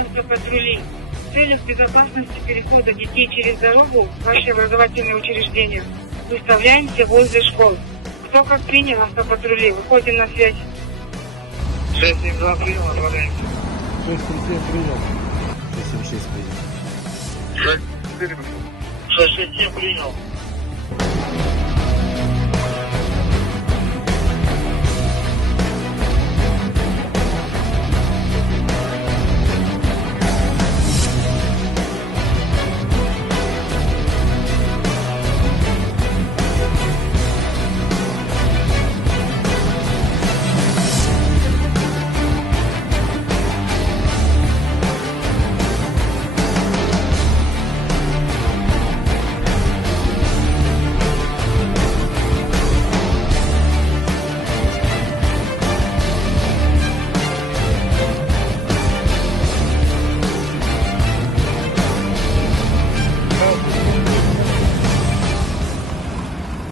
выполнением автопатрулей. В целях безопасности перехода детей через дорогу в ваши образовательные учреждения выставляемся возле школ. Кто как принял автопатрули, выходим на связь. 672 принял, отправляемся. 637 принял. 676 принял. 667 принял.